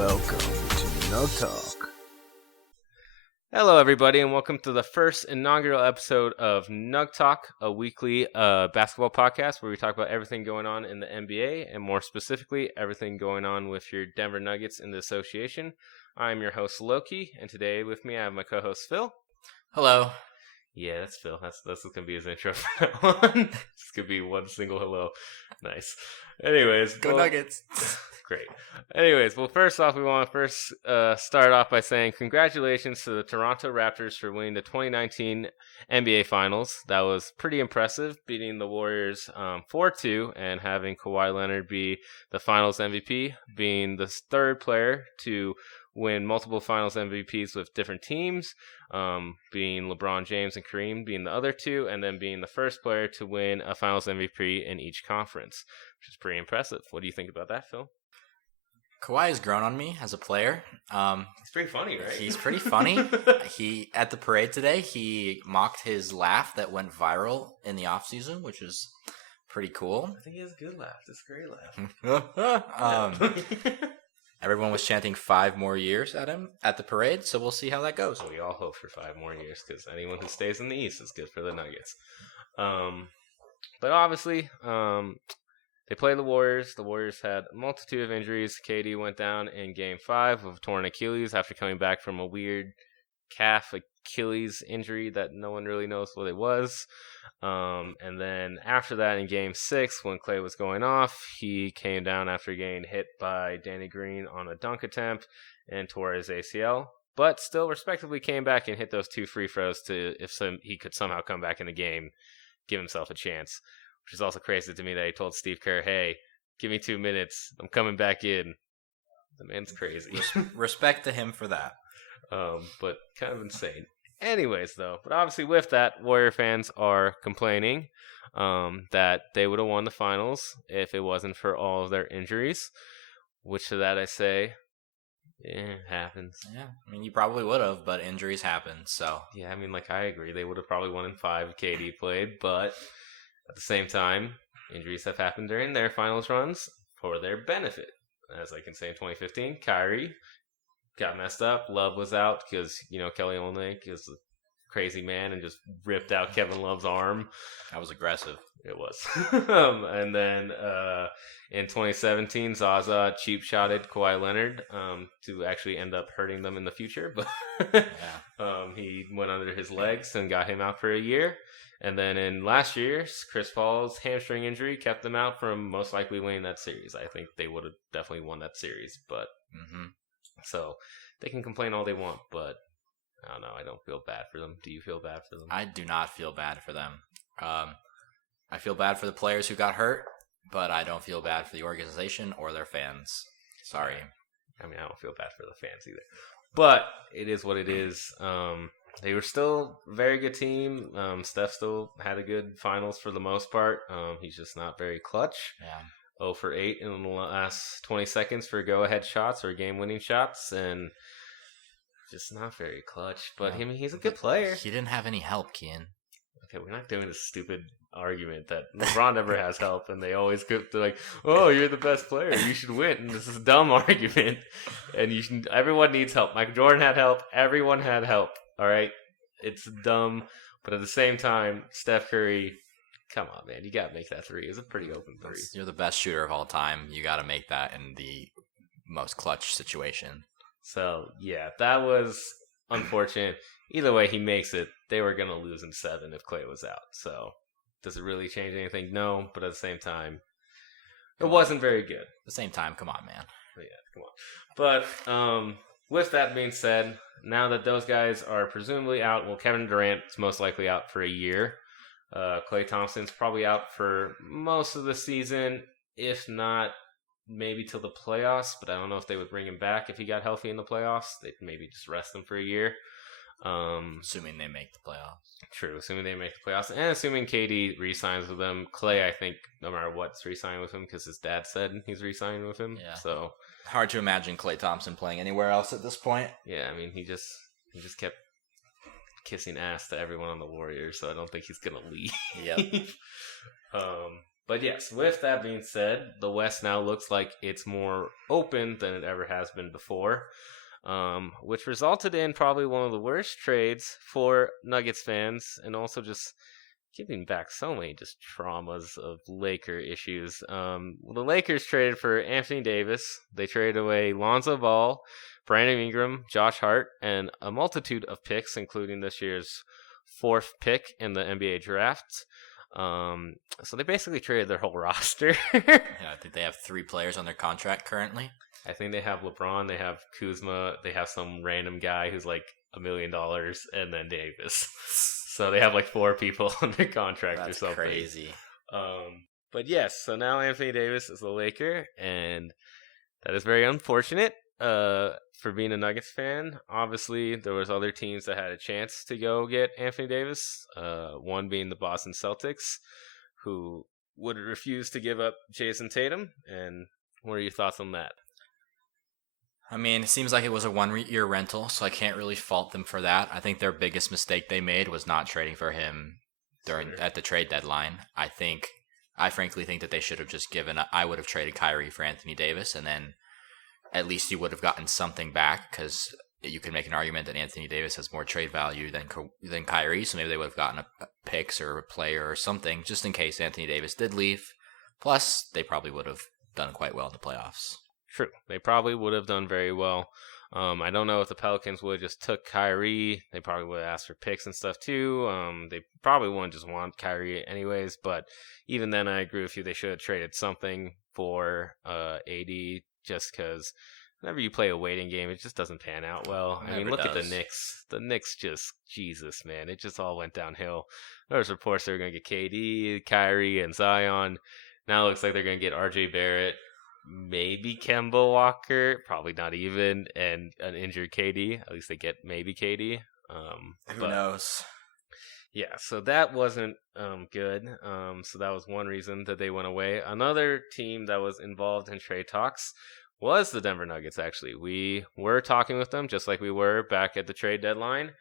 welcome to Nugg Talk. Hello, everybody, and welcome to the first inaugural episode of Nugg Talk, a weekly basketball podcast where we talk about everything going on in the NBA, and more specifically, everything going on with your Denver Nuggets in the association. I'm your host, Loki, and today with me I have my co-host, Phil. Hello. Yeah, that's Phil. That's going to be his intro for that one. This could be one single hello. Nice. Anyways. Go Nuggets. Great. Anyways, first off, we want to start off by saying congratulations to the Toronto Raptors for winning the 2019 NBA Finals. That was pretty impressive, beating the Warriors 4-2 and having Kawhi Leonard be the Finals MVP, being the third player to win multiple Finals MVPs with different teams, being LeBron James and Kareem being the other two, and then being the first player to win a Finals MVP in each conference, which is pretty impressive. What do you think about that, Phil? Kawhi has grown on me as a player. He's pretty funny, right? He's pretty funny. At the parade today, he mocked his laugh that went viral in the offseason, which is pretty cool. I think he has a good laugh. It's a great laugh. Everyone was chanting 5 more years at him at the parade, so we'll see how that goes. We all hope for 5 more years because anyone who stays in the East is good for the Nuggets. But obviously, they play the Warriors. The Warriors had a multitude of injuries. KD went down in Game 5 with a torn Achilles after coming back from a weird calf Achilles injury that no one really knows what it was. And then after that, in Game 6, when Klay was going off, he came down after getting hit by Danny Green on a dunk attempt and tore his ACL. But still respectively came back and hit those 2 free throws to, he could somehow come back in the game, give himself a chance. Which is also crazy to me that he told Steve Kerr, hey, give me 2 minutes. I'm coming back in. The man's crazy. Respect to him for that. But kind of insane. Anyways, though, but obviously with that, Warrior fans are complaining that they would have won the finals if it wasn't for all of their injuries. Which to that I say, it happens. Yeah, I mean, you probably would have, but injuries happen, so. Yeah, I mean, I agree. They would have probably won in 5 if KD played, but at the same time, injuries have happened during their finals runs for their benefit. As I can say in 2015, Kyrie got messed up. Love was out because, Kelly Olynyk is a crazy man and just ripped out Kevin Love's arm. That was aggressive. It was. And then in 2017, Zaza cheap-shotted Kawhi Leonard to actually end up hurting them in the future. But he went under his legs and got him out for a year. And then in last year, Chris Paul's hamstring injury kept them out from most likely winning that series. I think they would have definitely won that series. But so they can complain all they want, but I don't know. I don't feel bad for them. Do you feel bad for them? I do not feel bad for them. I feel bad for the players who got hurt, but I don't feel bad for the organization or their fans. Sorry. I mean, I don't feel bad for the fans either. But it is what it is. They were still a very good team. Steph still had a good finals for the most part. He's just not very clutch. Yeah. 0 for 8 in the last 20 seconds for go-ahead shots or game-winning shots, and just not very clutch. But I mean, he's a good player. He didn't have any help, Kian. Okay, we're not doing this stupid argument that LeBron never has help, and they're like, "Oh, you're the best player. You should win." And this is a dumb argument, and everyone needs help. Michael Jordan had help. Everyone had help. All right, it's dumb, but at the same time, Steph Curry. Come on, man. You got to make that 3. It's a pretty open 3. You're the best shooter of all time. You got to make that in the most clutch situation. So, yeah, that was unfortunate. Either way, he makes it. They were going to lose in 7 if Klay was out. So, does it really change anything? No, but at the same time, it wasn't very good. At the same time, come on, man. But yeah, come on. But with that being said, now that those guys are presumably out, well, Kevin Durant's most likely out for a year. Klay Thompson's probably out for most of the season, if not maybe till the playoffs, but I don't know if they would bring him back if he got healthy in the playoffs. They'd maybe just rest him for a year. Assuming they make the playoffs. True, assuming they make the playoffs, and assuming KD re-signs with them. Klay, I think, no matter what's re-signing with him because his dad said he's re-signing with him. Yeah. So hard to imagine Klay Thompson playing anywhere else at this point. Yeah, I mean, he just kept kissing ass to everyone on the Warriors, so I don't think he's gonna leave. Yep. But yes, with that being said, the West now looks like it's more open than it ever has been before, which resulted in probably one of the worst trades for Nuggets fans, and also just giving back so many just traumas of Laker issues. The Lakers traded for Anthony Davis. They traded away Lonzo Ball, Brandon Ingram, Josh Hart, and a multitude of picks, including this year's 4th pick in the NBA draft. So they basically traded their whole roster. Yeah, I think they have 3 players on their contract currently. I think they have LeBron, they have Kuzma, they have some random guy who's like $1 million, and then Davis. So they have like 4 people on their contract That's or something. crazy. But yes, so now Anthony Davis is a Laker, and that is very unfortunate for being a Nuggets fan. Obviously, there was other teams that had a chance to go get Anthony Davis, one being the Boston Celtics, who would refuse to give up Jason Tatum. And what are your thoughts on that? I mean, it seems like it was a 1-year rental, so I can't really fault them for that. I think their biggest mistake they made was not trading for him at the trade deadline. I frankly think that they should have just I would have traded Kyrie for Anthony Davis, and then at least you would have gotten something back, because you can make an argument that Anthony Davis has more trade value than Kyrie, so maybe they would have gotten a picks or a player or something just in case Anthony Davis did leave. Plus, they probably would have done quite well in the playoffs. True. They probably would have done very well. I don't know if the Pelicans would have just took Kyrie. They probably would have asked for picks and stuff too. They probably wouldn't just want Kyrie anyways. But even then, I agree with you. They should have traded something for AD, just because whenever you play a waiting game, it just doesn't pan out well. I mean, look at the Knicks. The Knicks just, Jesus, man. It just all went downhill. There was reports they were going to get KD, Kyrie, and Zion. Now it looks like they're going to get RJ Barrett, maybe Kemba Walker, probably not even, and an injured KD. At least they get maybe KD. Who knows? Yeah, so that wasn't good. So that was one reason that they went away. Another team that was involved in trade talks was the Denver Nuggets, actually. We were talking with them just like we were back at the trade deadline.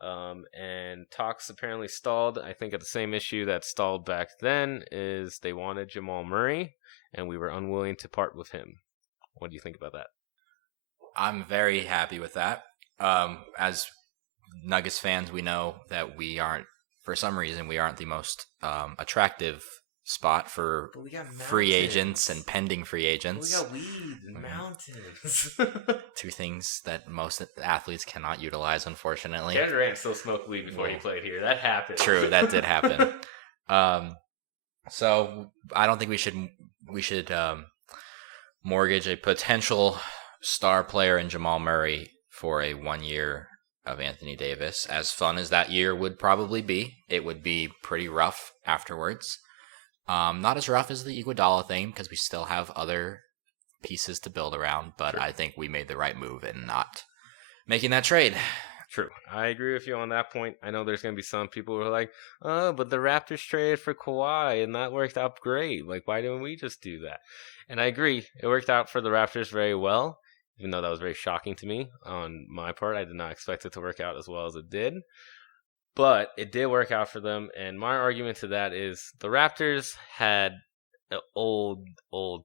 And talks apparently stalled. I think at the same issue that stalled back then is they wanted Jamal Murray, and we were unwilling to part with him. What do you think about that? I'm very happy with that. As Nuggets fans, we know that for some reason, we aren't the most attractive spot for free agents and pending free agents. We got weed and mountains. 2 things that most athletes cannot utilize, unfortunately. Kevin Durant still smoked weed before he played here. That happened. True, that did happen. So I don't think we should mortgage a potential star player in Jamal Murray for a 1 year of Anthony Davis. As fun as that year would probably be, it would be pretty rough afterwards. Not as rough as the Iguodala thing, because we still have other pieces to build around, but sure. I think we made the right move in not making that trade. True. I agree with you on that point. I know there's going to be some people who are like, oh, but the Raptors traded for Kawhi, and that worked out great. Like, why didn't we just do that? And I agree. It worked out for the Raptors very well, even though that was very shocking to me on my part. I did not expect it to work out as well as it did. But it did work out for them, and my argument to that is the Raptors had an old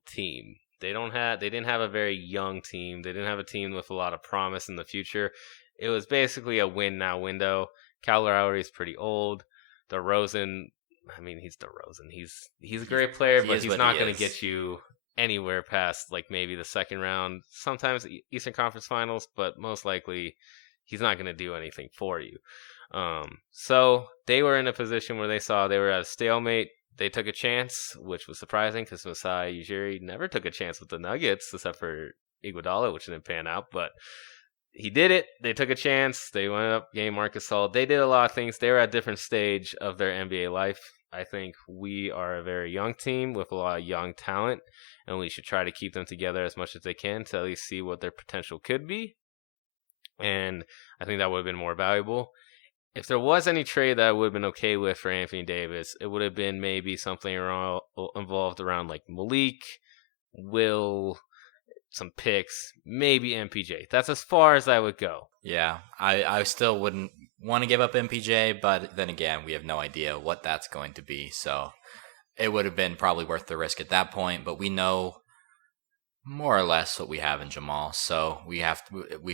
team. They didn't have a very young team. They didn't have a team with a lot of promise in the future. It was basically a win-now window. Kyle Lowry is pretty old. DeRozan, I mean, he's DeRozan. He's a great player, but he's not going to get you anywhere past like maybe the second round, sometimes Eastern Conference Finals, but most likely he's not going to do anything for you. So they were in a position where they saw they were at a stalemate. They took a chance, which was surprising because Masai Ujiri never took a chance with the Nuggets, except for Iguodala, which didn't pan out. But he did it. They took a chance. They went up, getting Marc Gasol. They did a lot of things. They were at a different stage of their NBA life. I think we are a very young team with a lot of young talent, and we should try to keep them together as much as they can to at least see what their potential could be. And I think that would have been more valuable. If there was any trade that I would have been okay with for Anthony Davis, it would have been maybe something involved around like Malik, Will, some picks, maybe MPJ. That's as far as I would go. Yeah, I still wouldn't want to give up MPJ, but then again, we have no idea what that's going to be. So it would have been probably worth the risk at that point. But we know more or less what we have in Jamal, so we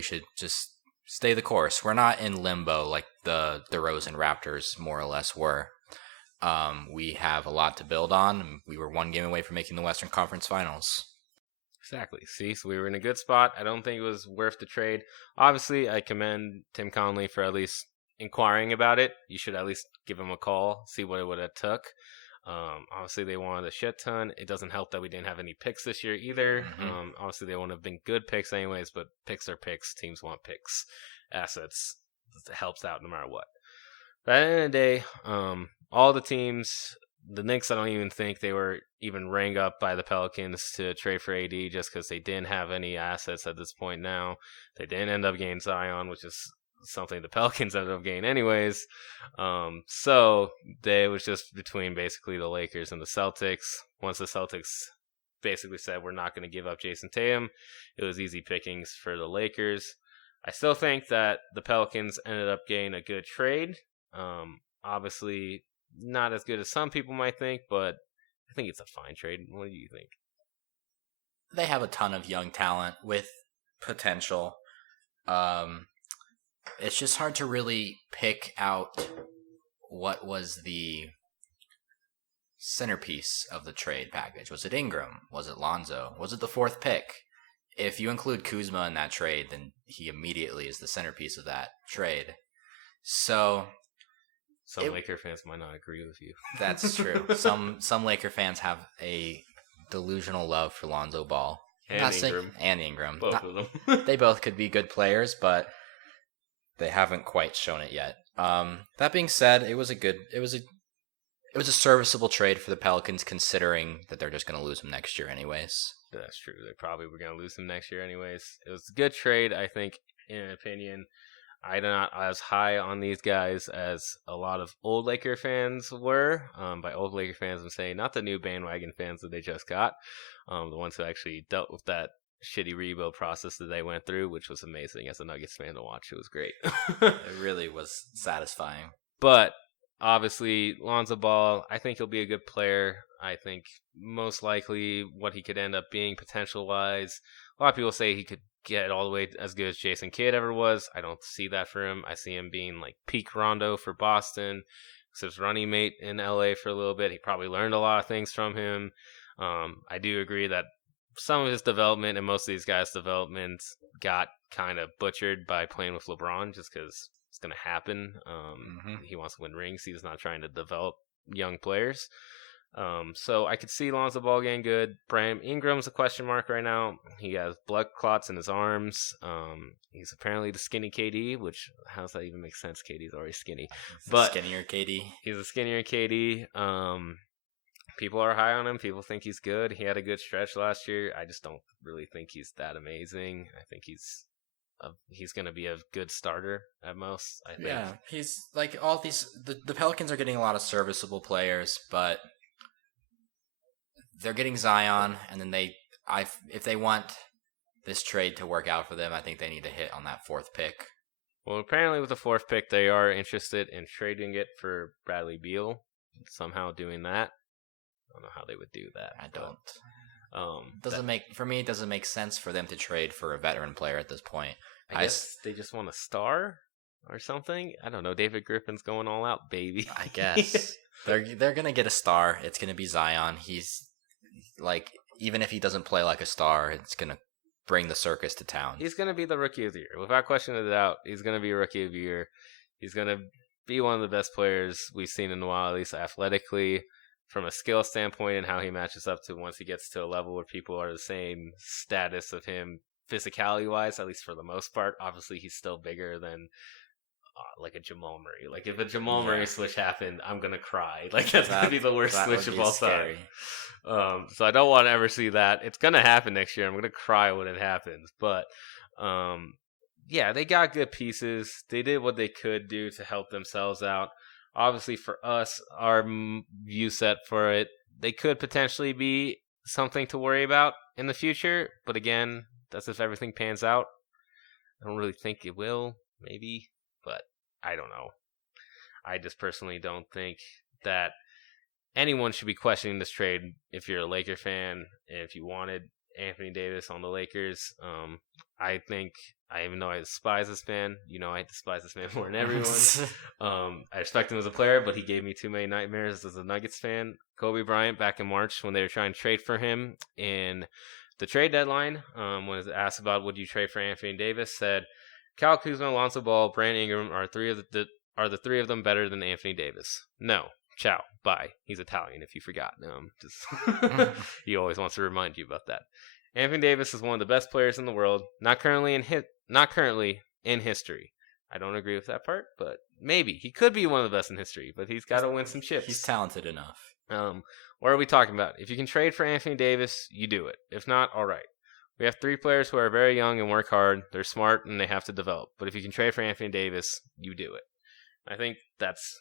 should just stay the course. We're not in limbo like the DeRozan Raptors more or less were. We have a lot to build on. We were one game away from making the Western Conference Finals. Exactly. See, so we were in a good spot. I don't think it was worth the trade. Obviously, I commend Tim Conley for at least inquiring about it. You should at least give him a call, see what it would have took. Obviously, they wanted a shit ton. It doesn't help that we didn't have any picks this year either. Obviously, they wouldn't have been good picks anyways, but picks are picks. Teams want picks. Assets helps out no matter what. But at the end of the day, all the teams, the Knicks, I don't even think they were even rang up by the Pelicans to trade for AD just because they didn't have any assets at this point now. They didn't end up getting Zion, which is something the Pelicans ended up getting anyways. So they was just between basically the Lakers and the Celtics. Once the Celtics basically said we're not going to give up Jason Tatum, it was easy pickings for the Lakers. I still think that the Pelicans ended up getting a good trade. Obviously not as good as some people might think, but I think it's a fine trade. What do you think? They have a ton of young talent with potential. It's just hard to really pick out what was the centerpiece of the trade package. Was it Ingram? Was it Lonzo? Was it the fourth pick? If you include Kuzma in that trade, then he immediately is the centerpiece of that trade. So some Laker fans might not agree with you. That's true. Some Laker fans have a delusional love for Lonzo Ball and Ingram. Both of them. They both could be good players, but they haven't quite shown it yet. That being said, it was a serviceable trade for the Pelicans, considering that they're just going to lose him next year anyways. That's true. They probably were going to lose him next year anyways. It was a good trade, I think, in an opinion. I'm not as high on these guys as a lot of old Laker fans were. By old Laker fans, I'm saying not the new bandwagon fans that they just got. The ones who actually dealt with that shitty rebuild process that they went through, which was amazing as a Nuggets fan to watch. It was great. It really was satisfying. But obviously, Lonzo Ball, I think he'll be a good player. I think most likely what he could end up being potential-wise, a lot of people say he could get all the way as good as Jason Kidd ever was. I don't see that for him. I see him being like peak Rondo for Boston. He was running mate in LA for a little bit. He probably learned a lot of things from him. I do agree that some of his development and most of these guys' development got kind of butchered by playing with LeBron just because it's going to happen. He wants to win rings. He's not trying to develop young players. So I could see Lonzo Ball getting good. Brandon Ingram's a question mark right now. He has blood clots in his arms. He's apparently the skinny KD, which how does that even make sense? KD's already skinny. But skinnier KD. He's a skinnier KD. People are high on him. People think he's good. He had a good stretch last year. I just don't really think he's that amazing. I think he's going to be a good starter at most. I think. Yeah, he's like all these. The Pelicans are getting a lot of serviceable players, but they're getting Zion, and then if they want this trade to work out for them, I think they need to hit on that fourth pick. Well, apparently with the fourth pick, they are interested in trading it for Bradley Beal. Somehow doing that. I don't know how they would do that. I don't. It doesn't make sense for them to trade for a veteran player at this point. I guess they just want a star or something. I don't know. David Griffin's going all out, baby. I guess they're gonna get a star. It's gonna be Zion. He's like, even if he doesn't play like a star, it's gonna bring the circus to town. He's gonna be the rookie of the year, without question of doubt. He's gonna be rookie of the year. He's gonna be one of the best players we've seen in a while, at least athletically. From a skill standpoint and how he matches up to once he gets to a level where people are the same status of him physicality-wise, at least for the most part. Obviously, he's still bigger than like a Jamal Murray. Like, if a Jamal Murray switch happened, I'm going to cry. Like, that's going to be the worst switch of all time. So I don't want to ever see that. It's going to happen next year. I'm going to cry when it happens. But, yeah, they got good pieces. They did what they could do to help themselves out. Obviously, for us, our view set for it, they could potentially be something to worry about in the future. But again, that's if everything pans out. I don't really think it will, maybe, but I don't know. I just personally don't think that anyone should be questioning this trade if you're a Laker fan and if you wanted Anthony Davis on the Lakers. I think, even though I despise this man, I despise this man more than everyone. I respect him as a player, but he gave me too many nightmares as a Nuggets fan. Kobe Bryant, back in March when they were trying to trade for him in the trade deadline, when asked about would you trade for Anthony Davis, said Kyle Kuzma, Alonzo Ball, Brandon Ingram are the three of them better than Anthony Davis? No. Ciao. Bye. He's Italian, if you forgot. He always wants to remind you about that. Anthony Davis is one of the best players in the world. Not currently in history. I don't agree with that part, but maybe he could be one of the best in history. But he's got to win some chips. He's talented enough. What are we talking about? If you can trade for Anthony Davis, you do it. If not, all right. We have 3 players who are very young and work hard. They're smart and they have to develop. But if you can trade for Anthony Davis, you do it. I think that's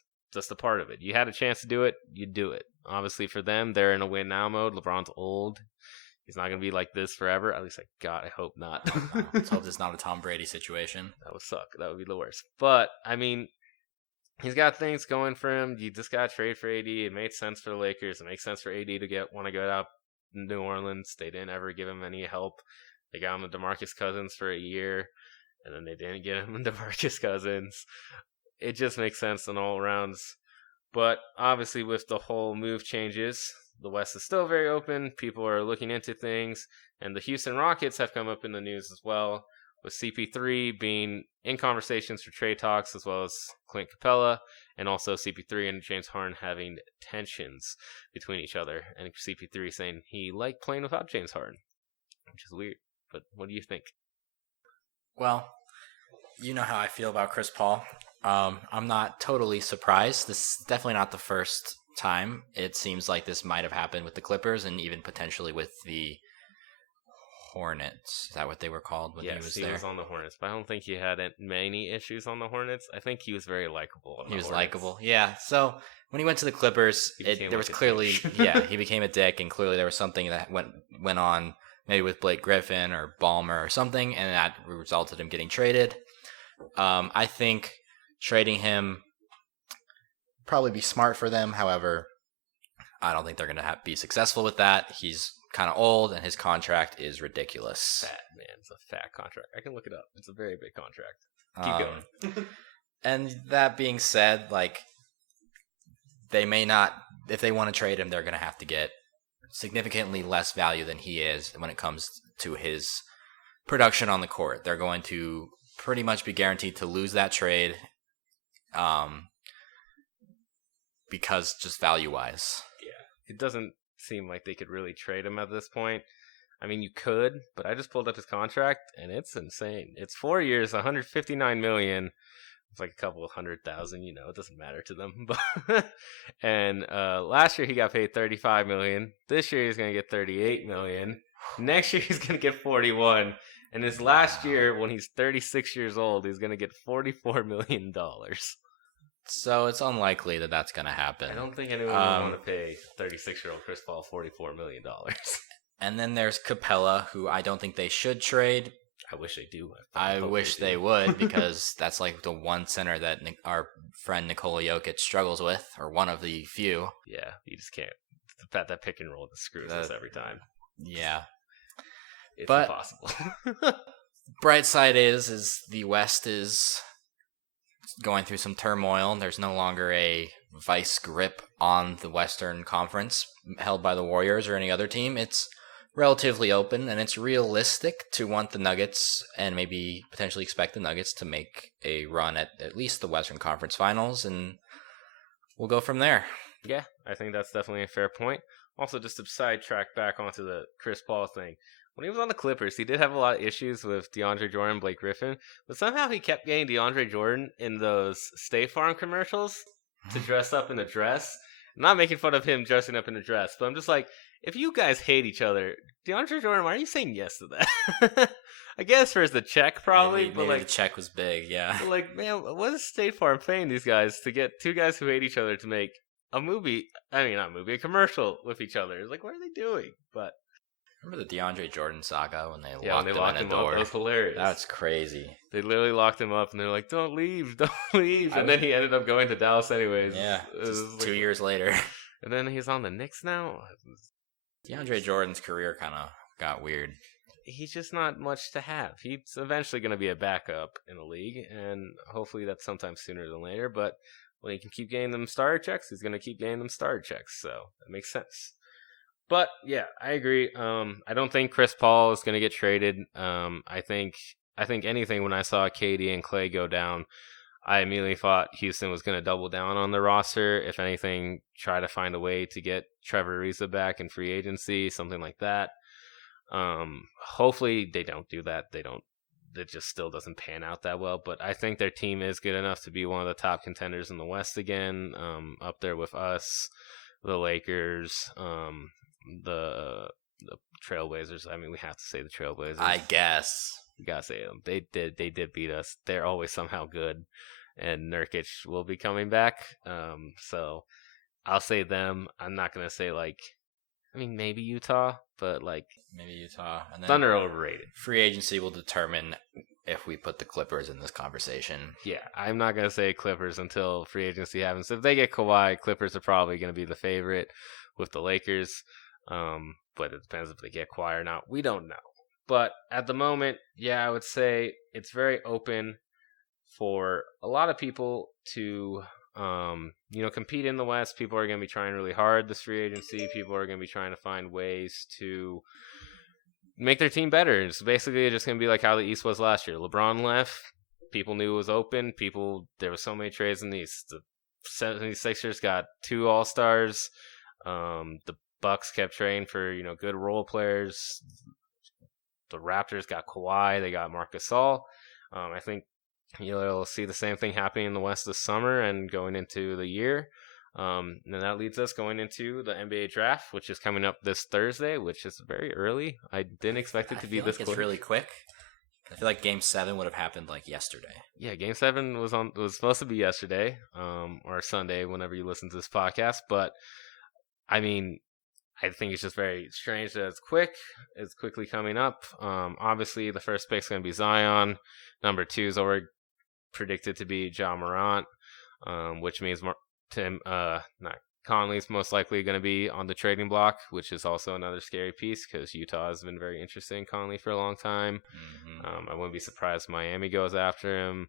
the part of it. You had a chance to do it, you do it. Obviously for them, they're in a win now mode. LeBron's old. He's not going to be like this forever. At least I hope not. No. Let's hope it's not a Tom Brady situation. That would suck. That would be the worst. But, he's got things going for him. You just got to trade for AD. It made sense for the Lakers. It makes sense for AD to want to go out in New Orleans. They didn't ever give him any help. They got him a DeMarcus Cousins for a year, and then they didn't get him a DeMarcus Cousins. It just makes sense on all rounds. But obviously with the whole move changes, the West is still very open. People are looking into things. And the Houston Rockets have come up in the news as well, with CP3 being in conversations for trade talks, as well as Clint Capella, and also CP3 and James Harden having tensions between each other. And CP3 saying he liked playing without James Harden, which is weird. But what do you think? Well, you know how I feel about Chris Paul. I'm not totally surprised. This is definitely not the first time. It seems like this might have happened with the Clippers and even potentially with the Hornets. Is that what they were called when he was there? He was on the Hornets, but I don't think he had many issues on the Hornets. I think he was very likable. He was likable, yeah. So when he went to the Clippers, there was clearly, he became a dick, and clearly there was something that went on, maybe with Blake Griffin or Ballmer or something, and that resulted in him getting traded. I think trading him probably be smart for them. However, I don't think they're going to be successful with that. He's kind of old, and his contract is ridiculous. Fat, man. It's a fat contract. I can look it up. It's a very big contract. Keep going. And that being said, they may not, if they want to trade him, they're going to have to get significantly less value than he is when it comes to his production on the court. They're going to pretty much be guaranteed to lose that trade, because just value-wise. Yeah. It doesn't seem like they could really trade him at this point. You could, but I just pulled up his contract, and it's insane. It's 4 years, $159 million. It's like a couple of $100,000, it doesn't matter to them. And last year he got paid $35 million. This year he's going to get $38 million. Next year he's going to get $41. And his last year, when he's 36 years old, he's going to get $44 million. So it's unlikely that that's going to happen. I don't think anyone would want to pay 36-year-old Chris Paul $44 million. And then there's Capella, who I don't think they should trade. I wish they do. I wish they would, because that's like the one center that our friend Nikola Jokic struggles with, or one of the few. Yeah, you just can't. That pick and roll that screws us every time. Yeah. It's impossible. Bright side is the West is going through some turmoil. There's no longer a vice grip on the Western Conference held by the Warriors or any other team. It's relatively open, and it's realistic to want the Nuggets and maybe potentially expect the Nuggets to make a run at least the Western Conference Finals, and we'll go from there. Yeah, I think that's definitely a fair point. Also, just to sidetrack back onto the Chris Paul thing, when he was on the Clippers, he did have a lot of issues with DeAndre Jordan, Blake Griffin, but somehow he kept getting DeAndre Jordan in those State Farm commercials to dress up in a dress. I'm not making fun of him dressing up in a dress, but I'm just like, if you guys hate each other, DeAndre Jordan, why are you saying yes to that? I guess for the check, probably. Maybe the check was big, yeah. But man, what is State Farm paying these guys to get two guys who hate each other to make a movie? A commercial with each other. What are they doing? But remember the DeAndre Jordan saga when they locked him in a door? That was hilarious. That's crazy. They literally locked him up, and they're like, "Don't leave, don't leave." And then he ended up going to Dallas anyways. Yeah, just 2 years later. And then he's on the Knicks now. DeAndre Jordan's career kind of got weird. He's just not much to have. He's eventually going to be a backup in the league, and hopefully that's sometime sooner than later. But when he can keep getting them starter checks, he's going to keep getting them starter checks. So that makes sense. But yeah, I agree. I don't think Chris Paul is going to get traded. I think anything when I saw KD and Clay go down, I immediately thought Houston was going to double down on the roster. If anything, try to find a way to get Trevor Ariza back in free agency, something like that. Hopefully they don't do that. It just still doesn't pan out that well. But I think their team is good enough to be one of the top contenders in the West again, up there with us, the Lakers, the Trailblazers. I mean, we have to say the Trailblazers. I guess. You gotta say them. They did beat us. They're always somehow good. And Nurkic will be coming back. So I'll say them. I'm not gonna say maybe Utah, but maybe Utah. And then Thunder overrated. Free agency will determine if we put the Clippers in this conversation. Yeah, I'm not gonna say Clippers until free agency happens. If they get Kawhi, Clippers are probably gonna be the favorite with the Lakers. But it depends if they get Kawhi or not. We don't know. But at the moment, yeah, I would say it's very open for a lot of people to, compete in the West. People are going to be trying really hard this free agency. People are going to be trying to find ways to make their team better. It's basically just going to be like how the East was last year. LeBron left. People knew it was open. There were so many trades in the East. The 76ers got 2 All-Stars. The Bucks kept trading for, good role players. The Raptors got Kawhi. They got Marc Gasol. I think you'll see the same thing happening in the West this summer and going into the year. And that leads us going into the NBA draft, which is coming up this Thursday, which is very early. I didn't expect it to be this quick. It's really quick. I feel like Game 7 would have happened yesterday. Yeah, Game 7 was supposed to be yesterday, or Sunday, whenever you listen to this podcast. But I mean, I think it's just very strange that it's quickly coming up. Obviously, the first pick is going to be Zion. Number 2 is already predicted to be Ja Morant, which means Conley's most likely going to be on the trading block, which is also another scary piece because Utah has been very interested in Conley for a long time. Mm-hmm. I wouldn't be surprised if Miami goes after him.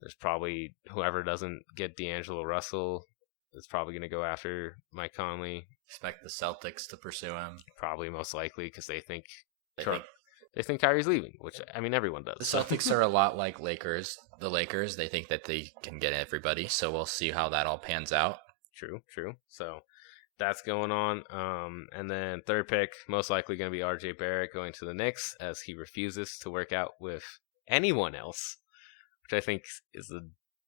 There's probably whoever doesn't get D'Angelo Russell is probably going to go after Mike Conley. Expect the Celtics to pursue him. Probably most likely because they think Kyrie's leaving, which I mean everyone does. The Celtics are a lot like Lakers. The Lakers, they think that they can get everybody, so we'll see how that all pans out. True. So that's going on. And then third pick, most likely going to be RJ Barrett going to the Knicks as he refuses to work out with anyone else, which I think is a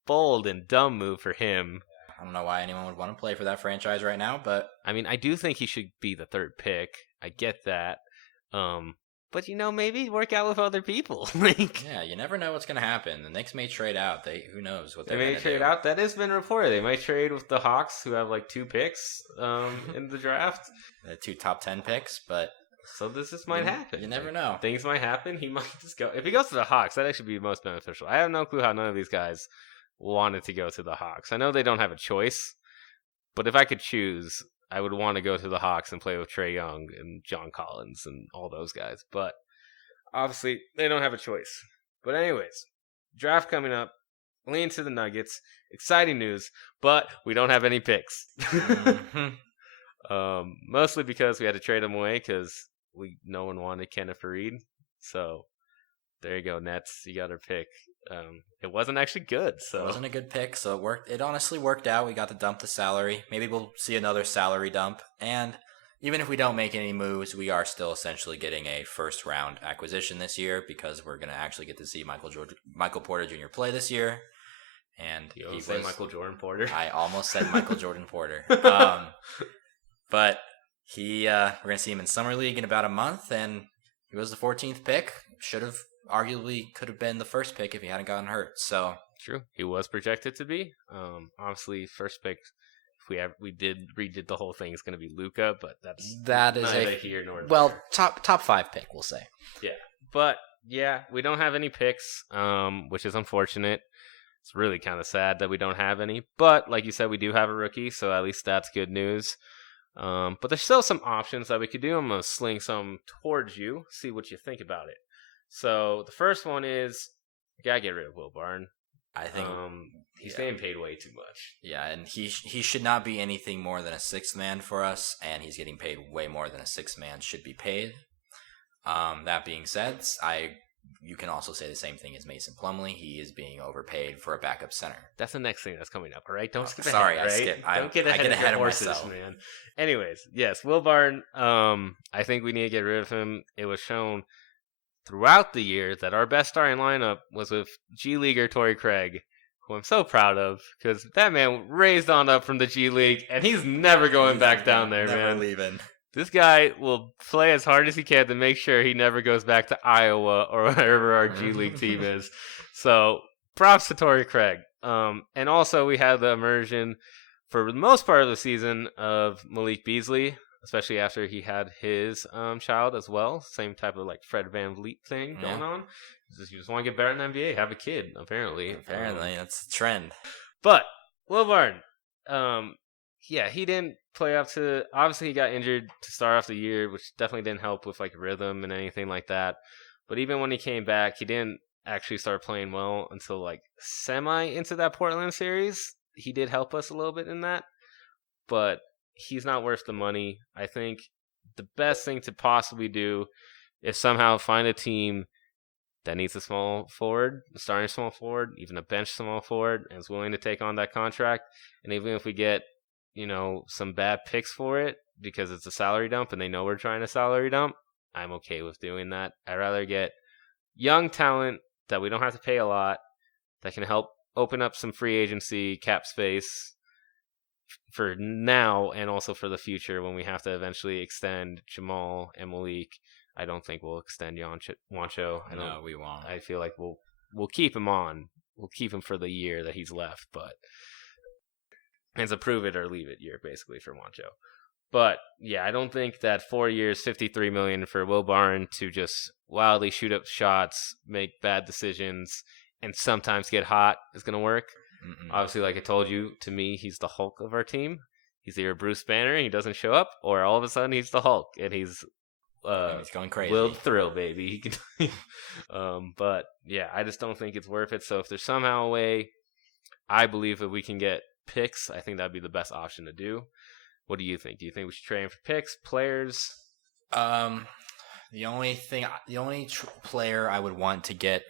bold and dumb move for him. I don't know why anyone would want to play for that franchise right now, but I mean, I do think he should be the third pick. I get that. But maybe work out with other people. Yeah, you never know what's going to happen. The Knicks may trade out. Who knows what they're going to do. They may trade out. That has been reported. They might trade with the Hawks, who have 2 picks in the draft. The 2 top 10 picks, but so this just might happen. You never know. Things might happen. He might just go. If he goes to the Hawks, that'd actually be most beneficial. I have no clue how none of these guys wanted to go to the Hawks. I know they don't have a choice, but if I could choose, I would want to go to the Hawks and play with Trae Young and John Collins and all those guys. But obviously, they don't have a choice. But anyways, draft coming up. Lean to the Nuggets. Exciting news, but we don't have any picks. Mostly because we had to trade them away because no one wanted Kenneth Faried. So there you go, Nets. You got our pick. It wasn't actually good. So it wasn't a good pick, so it worked. It honestly worked out. We got to dump the salary. Maybe we'll see another salary dump. And even if we don't make any moves, we are still essentially getting a first-round acquisition this year because we're going to actually get to see Michael Porter Jr. play this year. And you say Michael Jordan Porter? I almost said Michael Jordan Porter. But we're going to see him in Summer League in about a month, and he was the 14th pick. Could have been the first pick if he hadn't gotten hurt. So true, he was projected to be. Obviously, first pick. If we redid the whole thing, it's going to be Luka, but that is neither here nor there. top 5 pick, we'll say. Yeah, but yeah, we don't have any picks, which is unfortunate. It's really kind of sad that we don't have any. But like you said, we do have a rookie, so at least that's good news. But there's still some options that we could do. I'm going to sling some towards you, see what you think about it. So the first one is, you got to get rid of Will Barton. I think he's getting paid way too much. Yeah, and he should not be anything more than a sixth man for us, and he's getting paid way more than a sixth man should be paid. That being said, you can also say the same thing as Mason Plumlee. He is being overpaid for a backup center. That's the next thing that's coming up, all right? Don't skip Sorry, ahead, right? I skipped. Don't get ahead of horses, myself. man. Anyways, yes, Will Barton, I think we need to get rid of him. It was shown throughout the year that our best starting lineup was with G Leaguer Torrey Craig, who I'm so proud of, because that man raised on up from the G League, and he's never going back down there, never man. Leaving. This guy will play as hard as he can to make sure he never goes back to Iowa or wherever our G League team is. So, props to Torrey Craig. And also, we had the immersion for the most part of the season of Malik Beasley, especially after he had his child as well. Same type of like Fred VanVleet thing going on. You just want to get better in the NBA, have a kid, apparently. Apparently, that's the trend. But, Will Barton, he didn't play up to. Obviously, he got injured to start off the year, which definitely didn't help with like rhythm and anything like that. But even when he came back, he didn't actually start playing well until like semi into that Portland series. He did help us a little bit in that, but he's not worth the money. I think the best thing to possibly do is somehow find a team that needs a small forward, a starting small forward, even a bench small forward, and is willing to take on that contract. And even if we get some bad picks for it because it's a salary dump and they know we're trying to salary dump, I'm okay with doing that. I'd rather get young talent that we don't have to pay a lot, that can help open up some free agency cap space for now and also for the future when we have to eventually extend Jamal and Malik. I don't think we'll extend Juancho. No, we won't. I feel like we'll keep him on. We'll keep him for the year that he's left, but it's a prove it or leave it year basically for Juancho. But yeah, I don't think that 4 years, $53 million for Will Barton to just wildly shoot up shots, make bad decisions, and sometimes get hot is going to work. Mm-mm. Obviously, like I told you, to me, he's the Hulk of our team. He's either Bruce Banner and he doesn't show up, or all of a sudden he's the Hulk and he's going crazy. Willed thrill, baby. But yeah, I just don't think it's worth it. So if there's somehow a way, I believe that we can get picks, I think that'd be the best option to do. What do you think? Do you think we should trade him for picks, players? The only player I would want to get,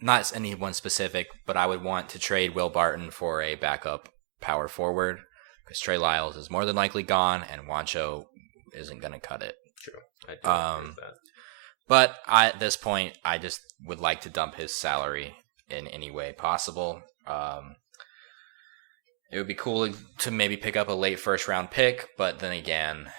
not anyone specific, but I would want to trade Will Barton for a backup power forward, because Trey Lyles is more than likely gone, and Juancho isn't going to cut it. True. I do agree with that. But at this point, I just would like to dump his salary in any way possible. It would be cool to maybe pick up a late first-round pick, but then again,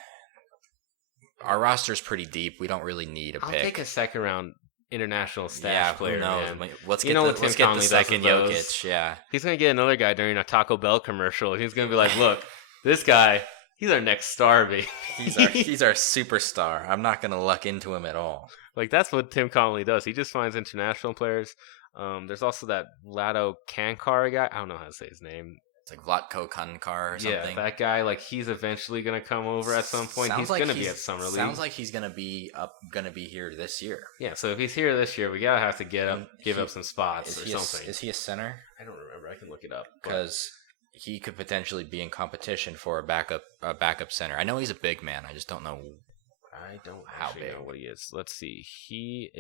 our roster's pretty deep. We don't really need a pick. I'll take a second-round international stash player. Who knows? Man. Let's get the second Jokic. Yeah, he's gonna get another guy during a Taco Bell commercial. He's gonna be like, "Look, this guy, he's our next star, baby. He's our superstar. I'm not gonna luck into him at all." Like that's what Tim Connolly does. He just finds international players. There's also that Vlado Kankar guy. I don't know how to say his name. It's like Vlatko Kankar or something. Yeah, that guy. Like he's eventually gonna come over at some point. He's gonna be at Summer League. Sounds like he's gonna be here this year. Yeah, so if he's here this year, we gotta have to give up some spots or something. Is he a center? I don't remember. I can look it up because he could potentially be in competition for a backup center. I know he's a big man. I just don't know. I don't how big know what he is. Let's see. He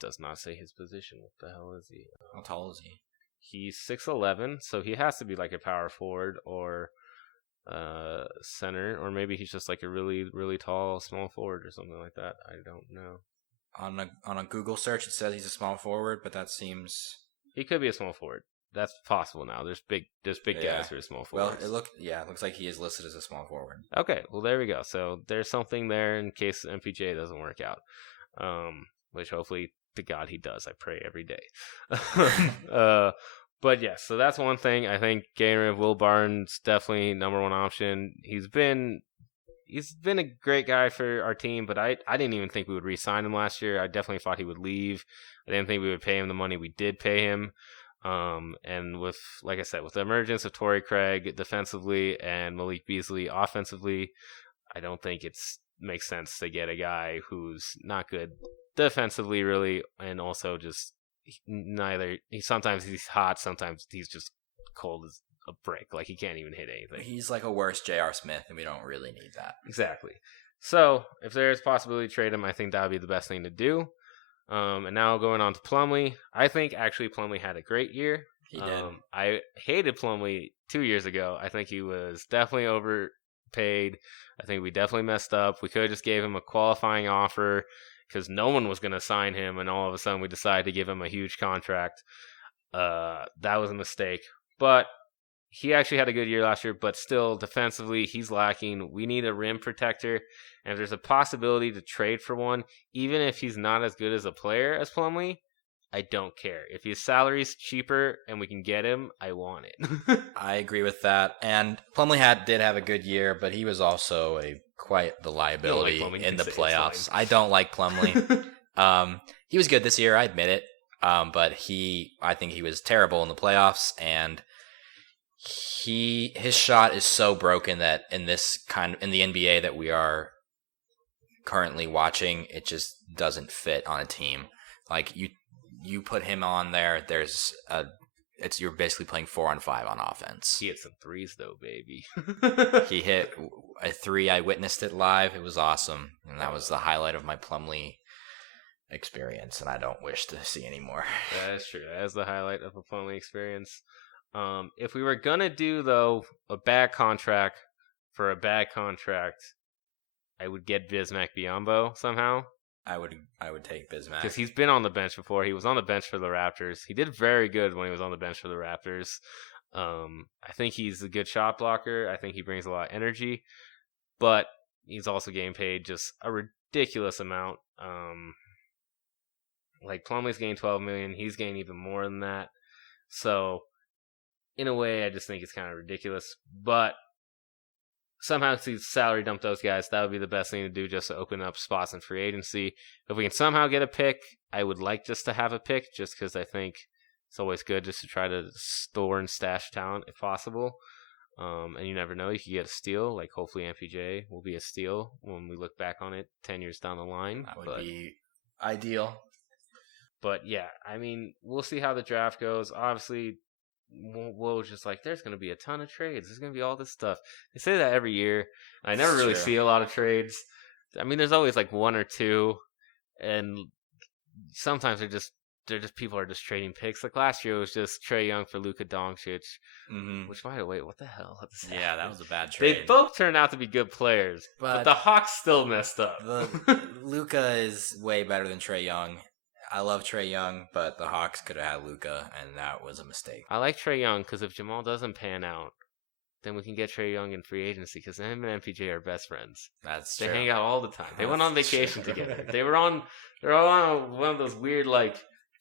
does not say his position. What the hell is he? How tall is he? He's 6'11", so he has to be like a power forward or center, or maybe he's just like a really, really tall small forward or something like that. I don't know. On a Google search, it says he's a small forward, but that seems he could be a small forward. That's possible now. There's big guys who are small forwards. Well, it looks like he is listed as a small forward. Okay, well there we go. So there's something there in case MPJ doesn't work out, which hopefully to God he does. I pray every day. But yeah, so that's one thing. I think getting rid of Will Barton's definitely number one option. He's been a great guy for our team, but I didn't even think we would re-sign him last year. I definitely thought he would leave. I didn't think we would pay him the money we did pay him. And with, like I said, with the emergence of Torrey Craig defensively and Malik Beasley offensively, I don't think it's makes sense to get a guy who's not good defensively, really, and also just neither. Sometimes he's hot, sometimes he's just cold as a brick. Like he can't even hit anything. He's like a worse J.R. Smith, and we don't really need that. Exactly. So if there's possibility to trade him, I think that would be the best thing to do. And now going on to Plumlee, I think actually Plumlee had a great year. He did. I hated Plumlee 2 years ago. I think he was definitely overpaid. I think we definitely messed up. We could have just gave him a qualifying offer because no one was going to sign him, and all of a sudden we decided to give him a huge contract. That was a mistake. But he actually had a good year last year, but still defensively he's lacking. We need a rim protector, and if there's a possibility to trade for one, even if he's not as good as a player as Plumlee, I don't care. If his salary's cheaper and we can get him, I want it. I agree with that. And Plumlee did have a good year, but he was also quite the liability in the playoffs. I don't like Plumlee. He was good this year, I admit it. But I think he was terrible in the playoffs, and his shot is so broken that in the NBA that we are currently watching, it just doesn't fit on a team. Like you put him on there, you're basically playing 4-on-5 on offense. He hit some threes though, baby. He hit a 3. I witnessed it live. It was awesome, and that was the highlight of my Plumlee experience, and I don't wish to see anymore. That is true. That is the highlight of a Plumlee experience. If we were gonna do though a bad contract for a bad contract, I would get Bismack Biyombo somehow. I would take Bismack because he's been on the bench before. He was on the bench for the Raptors. He did very good when he was on the bench for the Raptors. I think he's a good shot blocker. I think he brings a lot of energy, but he's also getting paid just a ridiculous amount. Like Plumlee's getting $12 million. He's getting even more than that. So in a way, I just think it's kind of ridiculous. But somehow to salary dump those guys, that would be the best thing to do just to open up spots in free agency. If we can somehow get a pick, I would like just to have a pick just because I think it's always good just to try to store and stash talent if possible. And you never know, you could get a steal. Like hopefully MPJ will be a steal when we look back on it 10 years down the line. That would be ideal. But yeah, I mean, we'll see how the draft goes. Obviously, we'll just like, there's going to be a ton of trades. There's going to be all this stuff. They say that every year. I never really see a lot of trades. I mean, there's always like one or two, and sometimes they're just people are just trading picks. Like last year, it was just Trae Young for Luka Doncic. Mm-hmm. Which, by the way, what the hell? Yeah, that was a bad trade. They both turned out to be good players, but the Hawks still messed up. Luka is way better than Trae Young. I love Trae Young, but the Hawks could have had Luka, and that was a mistake. I like Trae Young because if Jamal doesn't pan out, then we can get Trae Young in free agency because him and MPJ are best friends. That's true. They hang out all the time. They went on vacation together. They're all on one of those weird like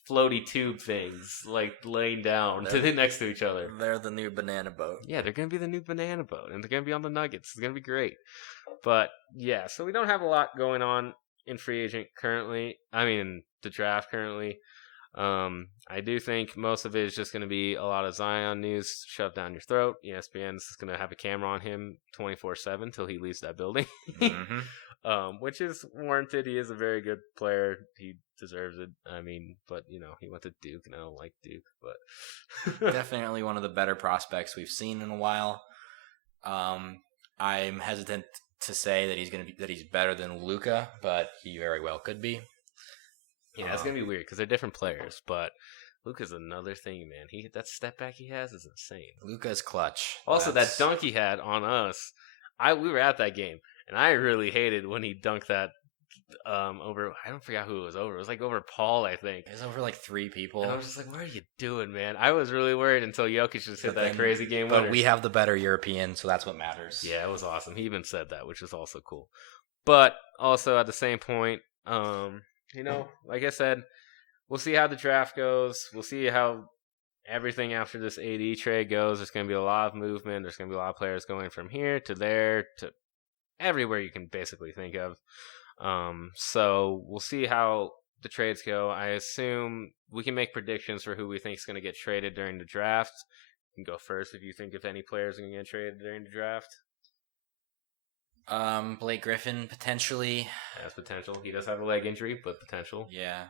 floaty tube things, like laying down next to each other. They're the new banana boat. Yeah, they're gonna be the new banana boat, and they're gonna be on the Nuggets. It's gonna be great. But yeah, so we don't have a lot going on in free agent currently. I mean, the draft currently. I do think most of it is just going to be a lot of Zion news shoved down your throat. ESPN's going to have a camera on him 24/7 till he leaves that building, which is warranted. He is a very good player. He deserves it. I mean, but he went to Duke, and I don't like Duke, but definitely one of the better prospects we've seen in a while. I'm hesitant to say that he's better than Luka, but he very well could be. Yeah, it's gonna be weird because they're different players, but Luka's another thing, man. That step back he has is insane. Luka's clutch. Also, that dunk he had on us, we were at that game, and I really hated when he dunked that over. I don't forget who it was over. It was like over Paul, I think. It was over like 3 people. And I was just like, "What are you doing, man?" I was really worried until Jokic just hit that crazy game winner. But we have the better European, so that's what matters. Yeah, it was awesome. He even said that, which is also cool. But also at the same point, like I said, we'll see how the draft goes. We'll see how everything after this AD trade goes. There's going to be a lot of movement. There's going to be a lot of players going from here to there to everywhere you can basically think of. So we'll see how the trades go, I assume we can make predictions for who we think is going to get traded during the draft. You can go first if you think if any players are going to get traded during the draft. Blake Griffin potentially has potential. He does have a leg injury, but potential. Yeah.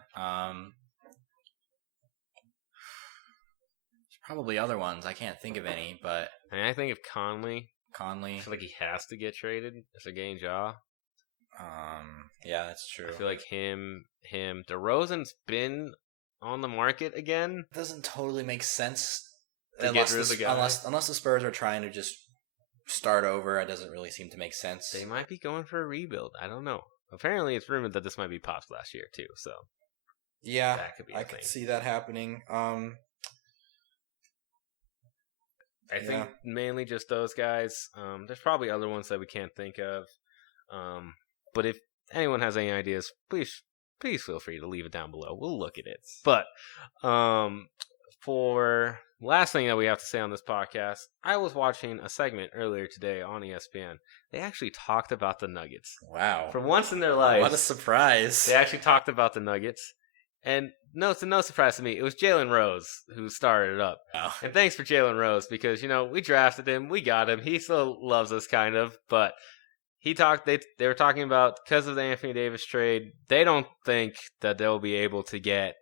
There's probably other ones. I can't think of any, but I think of Conley. I feel like he has to get traded if they're getting Ja. Yeah, that's true. I feel like him. DeRozan's been on the market again. Doesn't totally make sense Unless the Spurs are trying to just start over. It doesn't really seem to make sense. They might be going for a rebuild. I don't know. Apparently, it's rumored that this might be Pop's last year too. So yeah, that could be. I could see that happening. I think mainly just those guys. There's probably other ones that we can't think of. But if anyone has any ideas, please feel free to leave it down below. We'll look at it. But for last thing that we have to say on this podcast, I was watching a segment earlier today on ESPN. They actually talked about the Nuggets. Wow. For once in their lives. What a surprise. They actually talked about the Nuggets. And no, it's no surprise to me. It was Jalen Rose who started it up. Wow. And thanks for Jalen Rose because, we drafted him. We got him. He still loves us kind of. But they were talking about because of the Anthony Davis trade, they don't think that they'll be able to get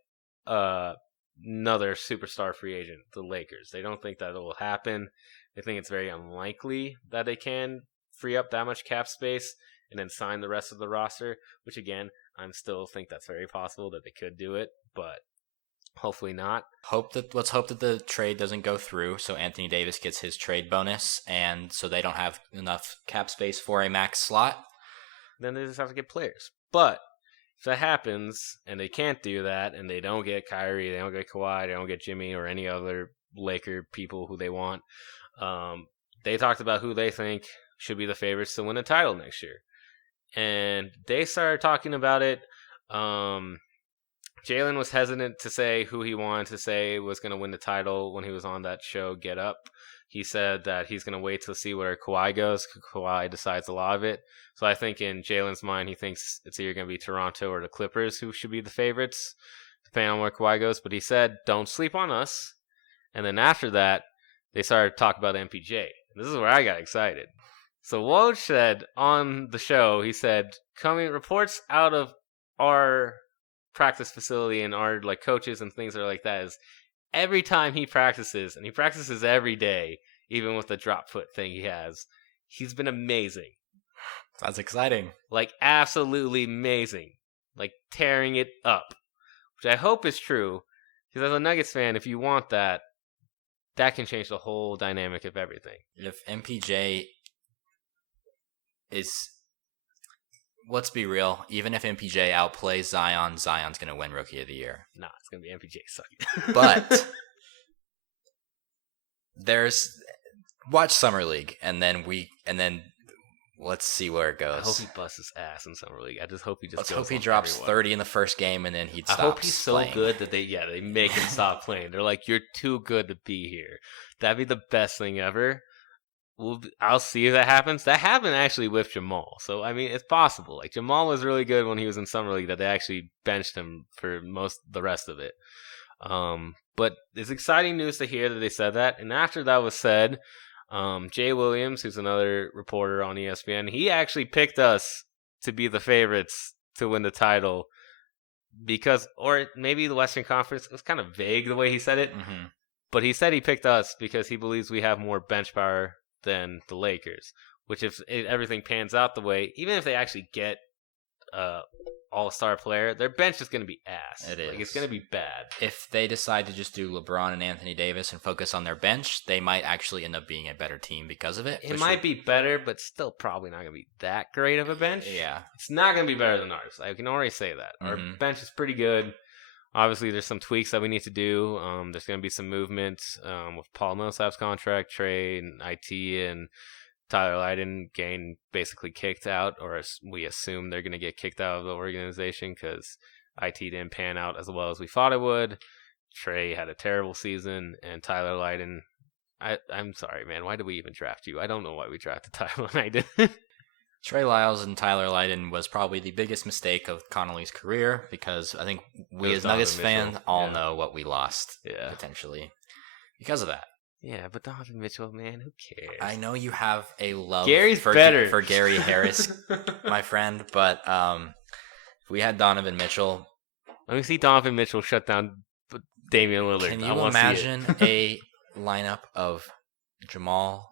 another superstar free agent, the Lakers. They don't think that will happen. They think it's very unlikely that they can free up that much cap space and then sign the rest of the roster, which again, I still think that's very possible that they could do it, but hopefully not. Let's hope that the trade doesn't go through, so Anthony Davis gets his trade bonus, and so they don't have enough cap space for a max slot. Then they just have to get players. But if that happens, and they can't do that, and they don't get Kyrie, they don't get Kawhi, they don't get Jimmy or any other Laker people who they want, they talked about who they think should be the favorites to win the title next year. And they started talking about it. Jalen was hesitant to say who he wanted to say was going to win the title when he was on that show, Get Up. He said that he's going to wait to see where Kawhi goes. Kawhi decides a lot of it. So I think in Jalen's mind, he thinks it's either going to be Toronto or the Clippers who should be the favorites, depending on where Kawhi goes. But he said, don't sleep on us. And then after that, they started talking about MPJ. This is where I got excited. So Woj said on the show, he said, coming reports out of our practice facility and our coaches and things like that is every time he practices, and he practices every day, even with the drop foot thing he has, he's been amazing. That's exciting. Absolutely amazing. Tearing it up. Which I hope is true. Because as a Nuggets fan, if you want that can change the whole dynamic of everything. If MPJ is... Let's be real. Even if MPJ outplays Zion, Zion's going to win Rookie of the Year. Nah, it's going to be MPJ sucking. But watch Summer League, and then let's see where it goes. I hope he busts his ass in Summer League. I just hope he Let's hope he drops 30 in the first game, and then he stops. I hope he's playing. so good that they make him stop playing. They're like, you're too good to be here. That'd be the best thing ever. I'll see if that happens. That happened actually with Jamal. So, it's possible. Jamal was really good when he was in Summer League that they actually benched him for the rest of it. But it's exciting news to hear that they said that. And after that was said, Jay Williams, who's another reporter on ESPN, he actually picked us to be the favorites to win the title or maybe the Western Conference. It was kind of vague the way he said it. Mm-hmm. But he said he picked us because he believes we have more bench power than the Lakers, which if everything pans out the way, even if they actually get all-star player, their bench is going to be ass. It is. It's going to be bad. If they decide to just do LeBron and Anthony Davis and focus on their bench, they might actually end up being a better team because of it. It might be better, but still probably not going to be that great of a bench. Yeah. It's not going to be better than ours. I can already say that. Our bench is pretty good. Obviously, there's some tweaks that we need to do. There's going to be some movement with Paul Millsap's contract, Trey, and IT, and Tyler Lydon getting basically kicked out, or we assume they're going to get kicked out of the organization because IT didn't pan out as well as we thought it would. Trey had a terrible season, and Tyler Lydon, I'm sorry, man. Why did we even draft you? I don't know why we drafted Tyler Lydon. Trey Lyles and Tyler Lydon was probably the biggest mistake of Connolly's career because I think we as Nuggets fans all know what we lost potentially because of that. Yeah, but Donovan Mitchell, man, who cares? I know you have a love better. for Gary Harris, my friend, but if we had Donovan Mitchell... Let me see Donovan Mitchell shut down Damian Lillard. Can you imagine a lineup of Jamal,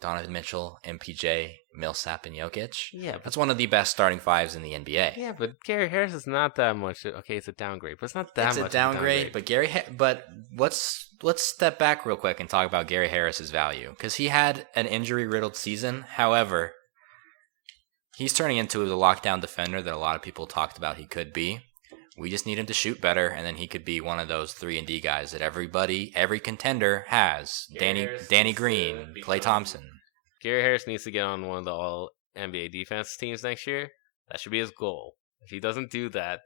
Donovan Mitchell, MPJ, Millsap, and Jokic? Yeah, that's one of the best starting fives in the NBA. Yeah, but Gary Harris is not that much. Okay, it's a downgrade, but it's not that much. It's a downgrade, but let's step back real quick and talk about Gary Harris's value because he had an injury-riddled season. However, he's turning into the lockdown defender that a lot of people talked about he could be. We just need him to shoot better, and then he could be one of those 3-and-D guys that every contender has. Danny Green, Klay Thompson. Gary Harris needs to get on one of the All-NBA defense teams next year. That should be his goal. If he doesn't do that,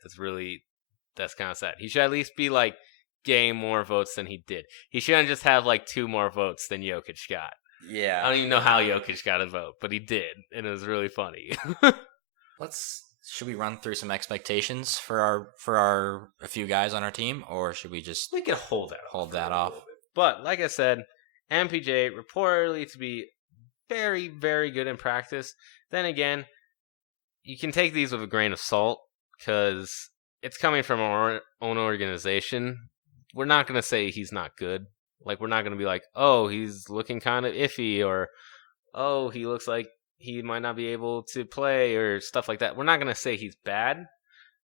that's kind of sad. He should at least be like getting more votes than he did. He shouldn't just have like 2 more votes than Jokic got. Yeah. I don't even know how Jokic got a vote, but he did, and it was really funny. Should we run through some expectations for a few guys on our team, or should we just can hold that off? But like I said, MPJ reportedly to be very, very good in practice. Then again, you can take these with a grain of salt because it's coming from our own organization. We're not going to say he's not good. Like, we're not going to be like, oh, he's looking kind of iffy, or oh, he looks like he might not be able to play or stuff like that. We're not going to say he's bad,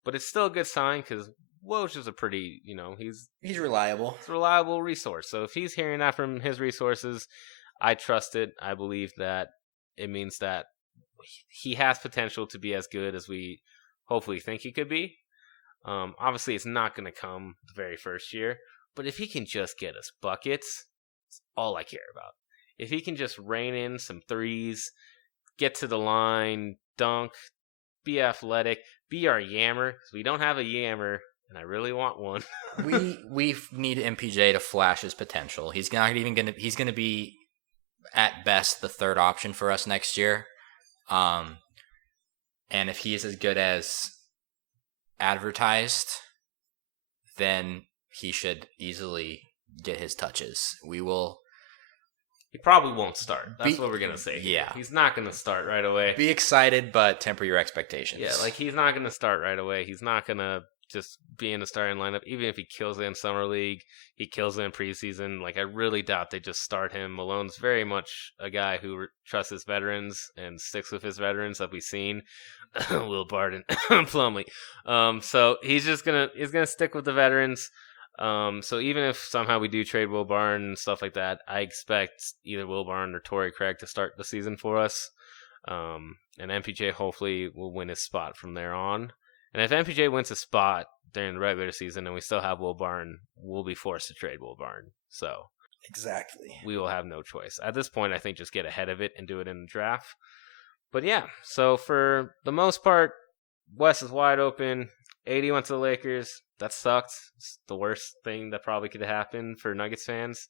but it's still a good sign because Woj is a pretty, he's reliable. It's a reliable resource. So if he's hearing that from his resources, I trust it. I believe that it means that he has potential to be as good as we hopefully think he could be. Obviously, it's not going to come the very first year, but if he can just get us buckets, it's all I care about. If he can just rein in some threes, get to the line, dunk, be athletic, be our yammer, because we don't have a yammer, and I really want one. we need MPJ to flash his potential. He's gonna be at best the third option for us next year. And if he is as good as advertised, then he should easily get his touches. He probably won't start. That's what we're going to say. Yeah. He's not going to start right away. Be excited, but temper your expectations. Yeah, like he's not going to start right away. He's not going to just be in the starting lineup. Even if he kills it in Summer League, he kills it in preseason. Like, I really doubt they just start him. Malone's very much a guy who trusts his veterans and sticks with his veterans that we've seen. Will Barton, Plumlee. So he's going to stick with the veterans. So even if somehow we do trade Will Barton and stuff like that, I expect either Will Barton or Torrey Craig to start the season for us. And MPJ hopefully will win his spot from there on. And if MPJ wins a spot during the regular season and we still have Will Barton, we'll be forced to trade Will Barton. So exactly, we will have no choice. At this point, I think just get ahead of it and do it in the draft. But yeah, so for the most part, West is wide open. AD went to the Lakers. That sucked. It's the worst thing that probably could have happened for Nuggets fans.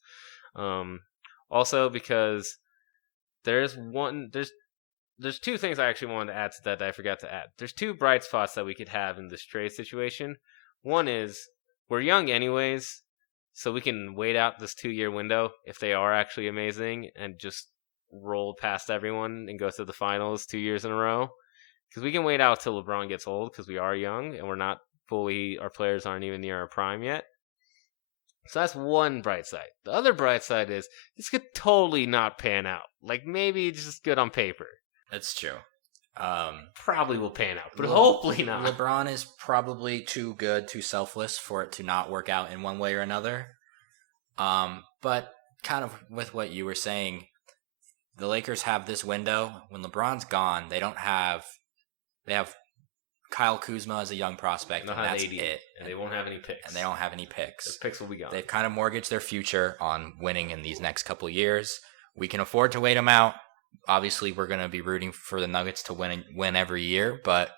Also because there's 2 things I actually wanted to add to that I forgot to add. There's 2 bright spots that we could have in this trade situation. One is we're young anyways, so we can wait out this 2-year window if they are actually amazing and just roll past everyone and go to the finals 2 years in a row. Because we can wait out till LeBron gets old because we are young and we're not our players aren't even near our prime yet. So that's one bright side. The other bright side is this could totally not pan out. Like, maybe it's just good on paper. That's true. Probably will pan out, but hopefully not. LeBron is probably too good, too selfless for it to not work out in one way or another. But kind of with what you were saying, the Lakers have this window. When LeBron's gone, they have Kyle Kuzma as a young prospect, and that's it. And they won't have any picks. And they don't have any picks. The picks will be gone. They've kind of mortgaged their future on winning in these next couple of years. We can afford to wait them out. Obviously, we're going to be rooting for the Nuggets to win every year, but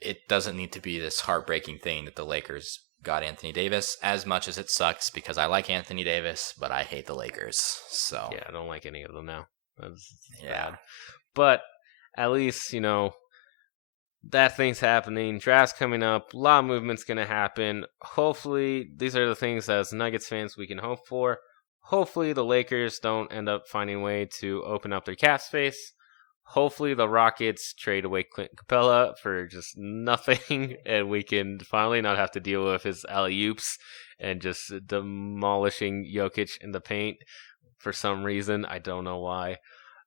it doesn't need to be this heartbreaking thing that the Lakers got Anthony Davis, as much as it sucks because I like Anthony Davis, but I hate the Lakers. So yeah, I don't like any of them now. That's Yeah. bad. But at least, that thing's happening. Draft's coming up. A lot of movement's going to happen. Hopefully, these are the things as Nuggets fans we can hope for. Hopefully, the Lakers don't end up finding a way to open up their cap space. Hopefully, the Rockets trade away Clint Capella for just nothing, and we can finally not have to deal with his alley-oops and just demolishing Jokic in the paint for some reason. I don't know why.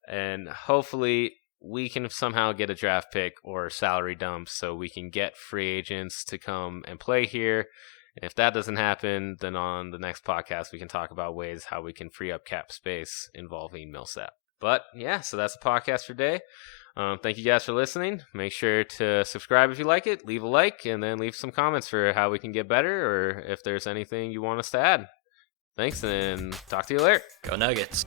And hopefully, we can somehow get a draft pick or salary dump so we can get free agents to come and play here. And if that doesn't happen, then on the next podcast, we can talk about ways how we can free up cap space involving Millsap. But yeah, so that's the podcast for today. Thank you guys for listening. Make sure to subscribe if you like it, leave a like, and then leave some comments for how we can get better or if there's anything you want us to add. Thanks, and talk to you later. Go Nuggets.